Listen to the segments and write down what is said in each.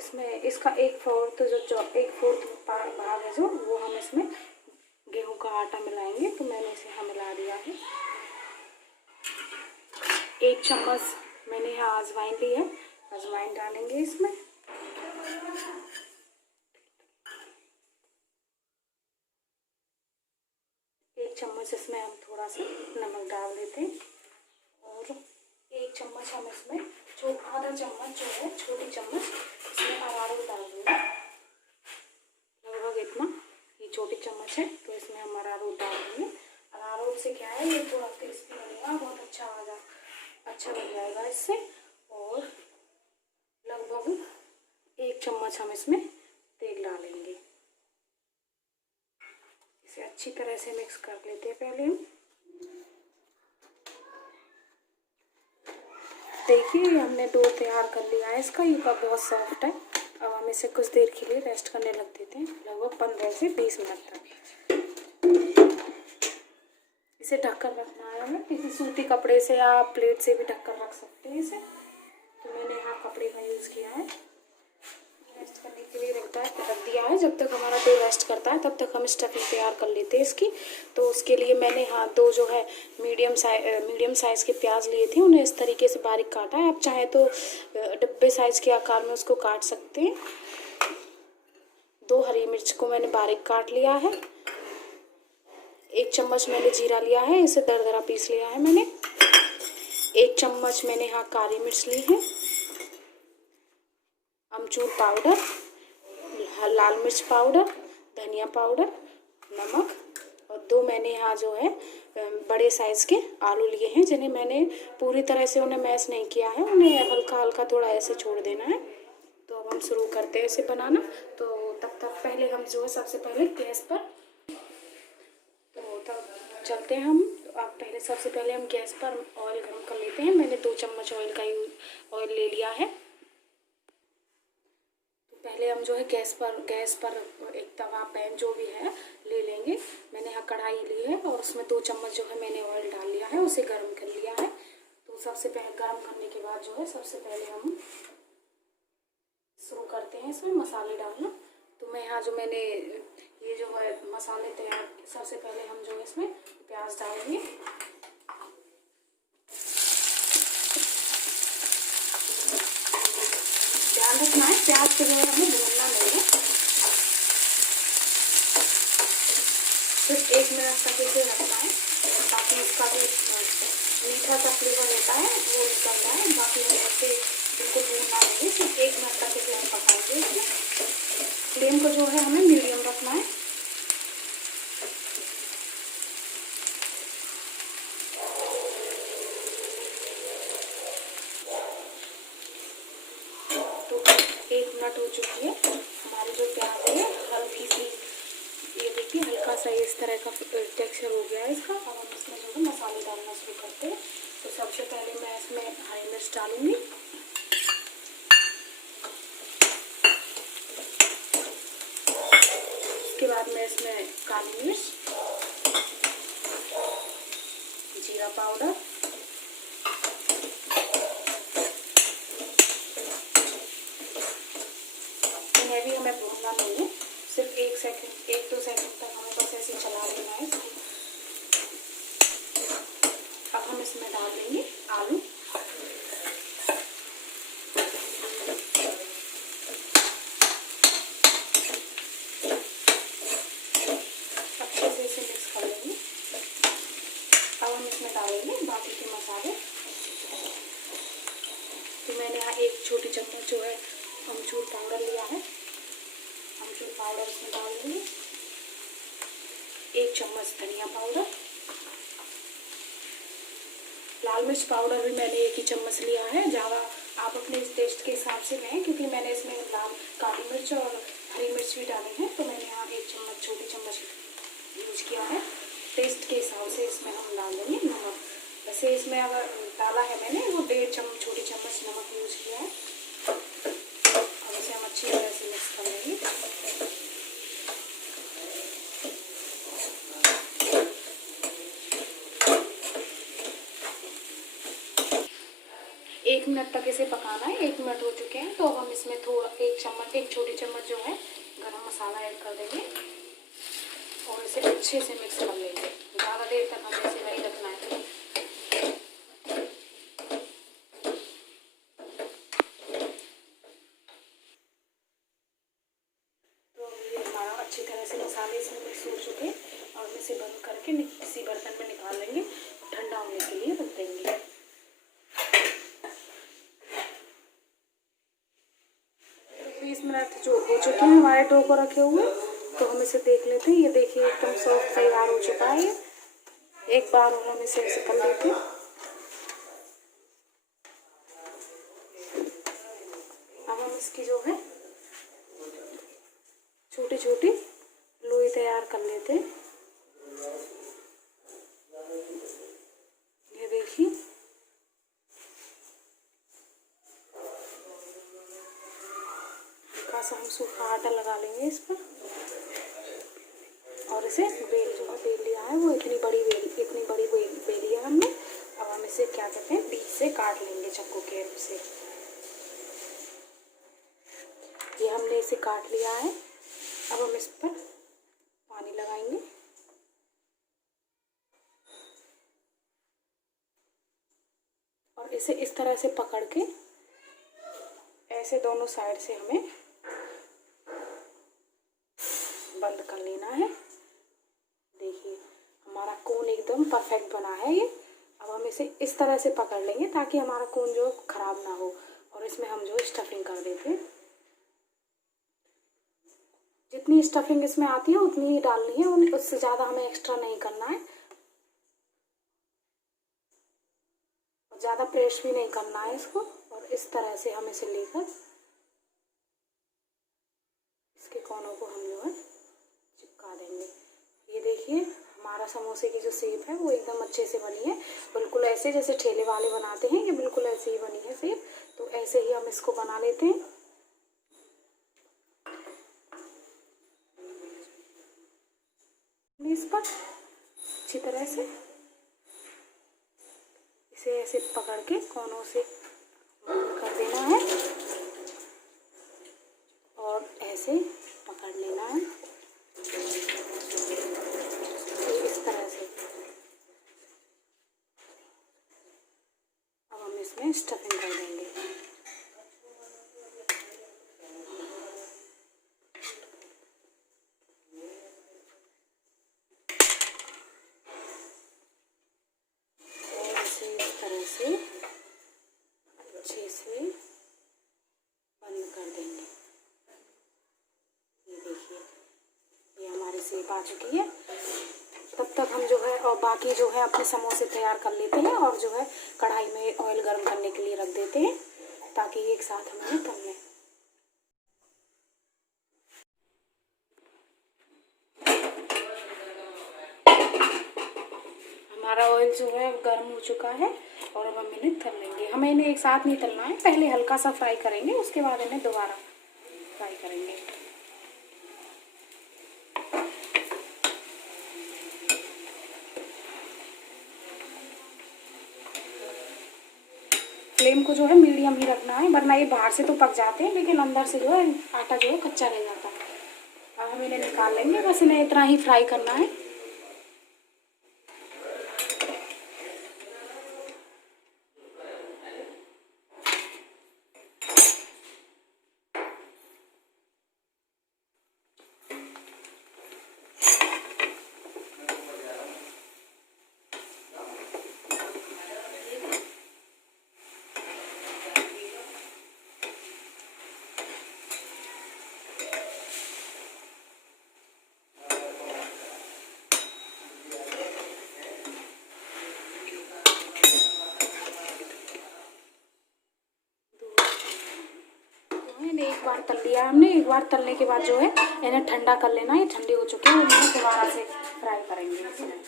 इसमें इसका 1/4 भाग है जो वो हम इसमें गेहूं का आटा मिलाएंगे। तो मैंने इसे यहाँ मिला दिया है। 1 चम्मच मैंने यहाँ अजवाइन ली है, अजवाइन डालेंगे इसमें। एक चम्मच इसमें हम थोड़ा सा नमक डाल देते हैं और 1 चम्मच हम इसमें आधा चम्मच जो है छोटी चम्मच इसमें अरारोट डाल देंगे। लगभग इतना ये छोटी चम्मच है तो इसमें हम अरारोट डाल देंगे। अरारोट से क्या है, ये थोड़ा क्रिस्पी बनेगा, बहुत अच्छा बन जाएगा इससे। और लगभग 1 चम्मच हम इसमें तेल डालेंगे। इसे अच्छी तरह से मिक्स कर लेते हैं पहले हम। देखिए हमने डो तैयार कर लिया है इसका, ये बहुत सॉफ्ट है। अब हम इसे कुछ देर के लिए रेस्ट करने लग देते हैं, लगभग 15 से 20 मिनट तक। इसे ढककर रखना है हमें, किसी सूती कपड़े से या प्लेट से भी ढककर रख सकते हैं इसे। तो मैंने यहाँ कपड़े का यूज़ किया है, रेस्ट करने के लिए रख दिया है। जब तक हमारा डो रेस्ट करता है तब तक हम स्टफिंग तैयार कर लेते हैं इसकी। तो उसके लिए मैंने यहाँ 2 जो है मीडियम साइज़ के प्याज लिए थे, उन्हें इस तरीके से बारीक काटा है। आप चाहे तो डब्बे साइज़ के आकार में उसको काट सकते हैं। 2 हरी मिर्च को मैंने बारीक काट लिया है। 1 चम्मच मैंने जीरा लिया है, इसे दरदरा पीस लिया है मैंने। 1 चम्मच मैंने यहाँ काली मिर्च ली है। अमचूर पाउडर, लाल मिर्च पाउडर, धनिया पाउडर, नमक और 2 मैंने यहाँ जो है बड़े साइज़ के आलू लिए हैं, जिन्हें मैंने पूरी तरह से उन्हें मैश नहीं किया है, उन्हें हल्का हल्का थोड़ा ऐसे छोड़ देना है। तो अब हम शुरू करते हैं इसे बनाना। तो तब तक पहले हम जो है सबसे पहले गैस पर चलते हैं हम। तो अब सबसे पहले हम गैस पर ऑयल गर्म कर लेते हैं। मैंने 2 चम्मच ऑयल ले लिया है। पहले हम जो है गैस पर एक तवा पैन जो भी है ले लेंगे। मैंने यहाँ कढ़ाई ली है और उसमें 2 चम्मच जो है मैंने ऑयल डाल लिया है, उसे गर्म कर लिया है। तो सबसे पहले गर्म करने के बाद जो है सबसे पहले हम शुरू करते हैं इसमें मसाले डालना। तो मैं यहाँ जो मैंने ये जो है मसाले तैयार, सबसे पहले हम जो है इसमें प्याज डालेंगे। ध्यान रखना है प्याज को जो है हमें भूनना नहीं है, सिर्फ 1 मिनट तक इसे रखना है ताकि इसका जो मीठा सा फ्लेवर रहता है वो निकल जाए। बाकी हम ऐसे इनको भूनना नहीं है, सिर्फ 1 मिनट तक इसे हम पकाएंगे। फ्लेम को जो है हमें मीडियम रखना है। तो 1 मिनट हो चुकी है, हमारी जो प्याज है हल्की सी, ये देखिए हल्का सा इस तरह का टेक्सचर हो गया है इसका। अब हम इसमें जो है मसाले डालना शुरू करते हैं। तो सबसे पहले मैं इसमें हरी मिर्च डालूंगी। उसके बाद मैं इसमें काली मिर्च, जीरा पाउडर, इन्हें भी हमें भूनना नहीं है, सिर्फ 1-2 सेकंड तक हमें बस ऐसे चला लेना है। अब हम इसमें डाल देंगे आलू। अच्छे से इसे मिक्स कर लेंगे। अब हम इसमें डालेंगे बाकी के मसाले। तो मैंने यहाँ 1 छोटी चम्मच जो है अमचूर पाउडर लिया है, अमचूर पाउडर इसमें डाल देंगे। 1 चम्मच धनिया पाउडर, लाल मिर्च पाउडर भी मैंने 1 ही चम्मच लिया है। ज़्यादा आप अपने टेस्ट के हिसाब से लें, क्योंकि मैंने इसमें काली मिर्च और हरी मिर्च भी डाली है। तो मैंने यहाँ 1 चम्मच छोटी चम्मच यूज किया है। टेस्ट के हिसाब से इसमें हम डाल देंगे नमक। वैसे इसमें अगर डाला है मैंने वो 1.5 छोटी चम्मच नमक यूज किया है। अब इसे हम अच्छी तरह से मिक्स कर लेंगे। 1 मिनट तक इसे पकाना है। 1 मिनट हो चुके हैं, तो अब हम इसमें थोड़ा 1 छोटी चम्मच जो है गरम मसाला ऐड कर देंगे और इसे अच्छे से मिक्स कर लेंगे। ज़्यादा देर तक हमें इसे नहीं रखना है। तो ये हमारा अच्छी तरह से मसाले इसमें मिक्स हो चुके हैं और हम इसे बंद करके किसी बर्तन में निकाल लेंगे, ठंडा होने के लिए रख देंगे। 20 मिनट जो हो चुके हैं हमारे डो को रखे हुए, तो हम इसे देख लेते हैं। ये देखिए एकदम सॉफ्ट तैयार हो चुका है ये। एक बार और हम इसे ऐसे कर लेते हैं। अब हम इसकी जो है छोटी छोटी लोई तैयार कर लेते हैं। ये देखिए हल्का सा हम सूखा आटा लगा लेंगे इस पर और इसे बेल जो है बेल लिया है वो इतनी बड़ी बेल लिया हमने। अब हम इसे क्या कहते हैं बीच से काट लेंगे चाकू के हेल्प से। ये हमने इसे काट लिया है। अब हम इस पर पानी लगाएंगे और इसे इस तरह से पकड़ के ऐसे दोनों साइड से हमें बंद कर लेना है। देखिए हमारा कोन एकदम परफेक्ट बना है ये। अब हम इसे इस तरह से पकड़ लेंगे ताकि हमारा कोन जो खराब ना हो और इसमें हम जो स्टफिंग कर देते हैं। जितनी स्टफिंग इसमें आती है उतनी ही डालनी है, उससे ज़्यादा हमें एक्स्ट्रा नहीं करना है और ज़्यादा प्रेस भी नहीं करना है इसको। और इस तरह से हम इसे लेकर इसके कोनों को हम जो है चिपका देंगे। ये देखिए हमारा समोसे की जो शेप है वो एकदम अच्छे से बनी है, बिल्कुल ऐसे जैसे ठेले वाले बनाते हैं। ये बिल्कुल ऐसे ही बनी है शेप। तो ऐसे ही हम इसको बना लेते हैं। इस पर अच्छी तरह से इसे ऐसे पकड़ के कोनों से बंद कर देना है और ऐसे पकड़ लेना है इस तरह से। अब हम इसमें स्टफिंग कर देंगे। अच्छे से बंद कर देंगे। ये देखिए ये हमारी शेप आ चुकी है। तब तक हम जो है और बाकी जो है अपने समोसे तैयार कर लेते हैं और जो है कढ़ाई में ऑयल गर्म करने के लिए रख देते हैं ताकि एक साथ हमें तल लें। हमारा ऑयल जो है गर्म हो चुका है और अब हम इन्हें तल लेंगे। हमें इन्हें एक साथ नहीं तलना है, पहले हल्का सा फ्राई करेंगे, उसके बाद इन्हें दोबारा फ्राई करेंगे। फ्लेम को जो है मीडियम ही रखना है, वरना ये बाहर से तो पक जाते हैं लेकिन अंदर से जो है आटा जो है कच्चा रह जाता है। अब हम इन्हें निकाल लेंगे, बस इन्हें इतना ही फ्राई करना है। एक बार तल लिया हमने। एक बार तलने के बाद जो है इन्हें ठंडा कर लेना है। ठंडे हो चुके हैं, इन्हें दोबारा से फ्राई करेंगे इसमें।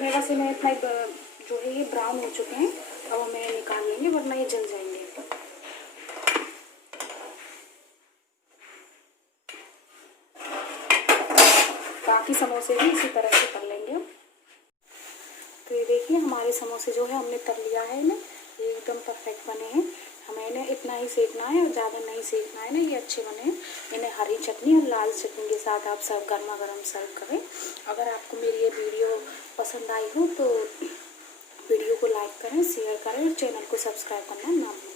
इसमें बस इन्हें इतना जो है ये ब्राउन हो चुके हैं, अब हमें निकाल लेंगे वरना ये जल जाएंगे। बाकी समोसे भी इसी तरह से कर लेंगे। तो ये देखिए हमारे समोसे जो है हमने तल लिया है इन्हें, ये एकदम परफेक्ट बने हैं। हमें इन्हें इतना ही सेकना है और ज़्यादा नहीं सेकना है ना, ये अच्छे बने हैं। इन्हें हरी चटनी और लाल चटनी के साथ आप सर्व गर्मा गर्म सर्व करें। अगर आपको मेरी ये वीडियो पसंद आई हो तो वीडियो को लाइक करें, शेयर करें और चैनल को सब्सक्राइब करना ना भूलें।